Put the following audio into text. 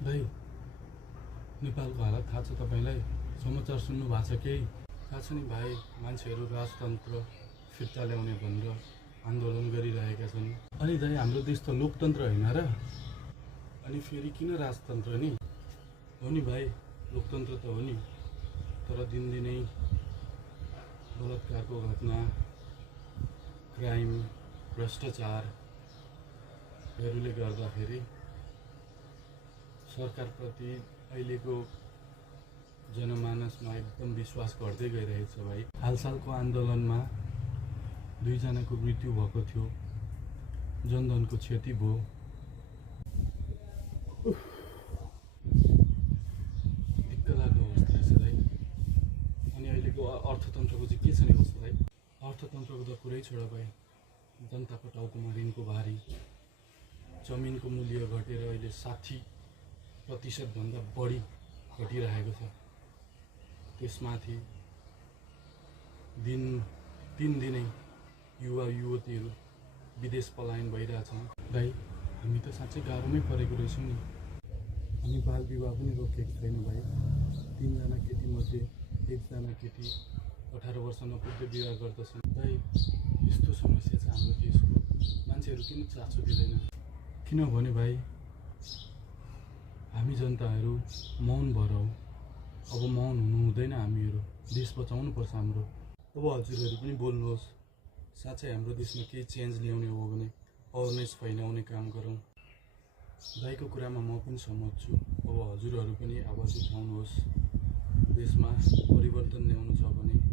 भाइ नेपालको हालत थाहा छ तपाईँलाई? समाचार सुन्नु भएको छ केही? थाहा छ नि भाइ, मान्छेहरू राजतन्त्र फिर्ता ल्याउने भनेर आन्दोलन गरिरहेका छन्। अनि दाइ हाम्रो देश त लोकतन्त्र होइन र? अनि फेरि किन राजतन्त्र नि? हो नि भाइ, लोकतन्त्र त हो नि, तर दिनदिनै बलात्कारको घटना, क्राइम, भ्रष्टाचारहरूले गर्दाखेरि सरकारप्रति अहिलेको जनमानसमा एकदम विश्वास घट्दै गइरहेछ भाइ। हालसालको आन्दोलनमा 2 जनाको मृत्यु भएको थियो, जनधनको क्षति भयो। दिक्कलाग्दो अवस्था रहेछ भाइ। अनि अहिलेको अर्थतन्त्रको चाहिँ के छ नि कस्तो भाइ? अर्थतन्त्रको त कुरै छोड भाइ, जनताको टाउकोमा ऋणको भारी, जमिनको मूल्य घटेर अहिले 60% बढी घटिरहेको छ। त्यसमाथि दिनदिनै युवा युवतीहरू विदेश पलायन भइरहेछन्। भाइ हामी त साँच्चै गाह्रोमै परेको रहेछौँ नि। अनि बाल विवाह पनि रोकेको छैन भाइ। 3 जना केटीमध्ये 1 जना केटी 18 वर्ष नपुग्दै विवाह गर्दछन्। भाइ यस्तो समस्या छ हाम्रो देशको, मान्छेहरू किन चासो दिँदैन? किनभने भाइ हामी जनताहरू मौन भएर हौ। अब मौन हुनु हुँदैन, हामीहरू देश बचाउनु पर्छ हाम्रो। अब हजुरहरू पनि बोल्नुहोस्, साँच्चै हाम्रो देशमा केही चेन्ज ल्याउने हो भने अवेरनेस फैलाउने काम गरौँ। भाइको कुरामा म पनि सहमत छु। अब हजुरहरू पनि आवाज उठाउनुहोस्। देशमा परिवर्तन ल्याउनु छ भने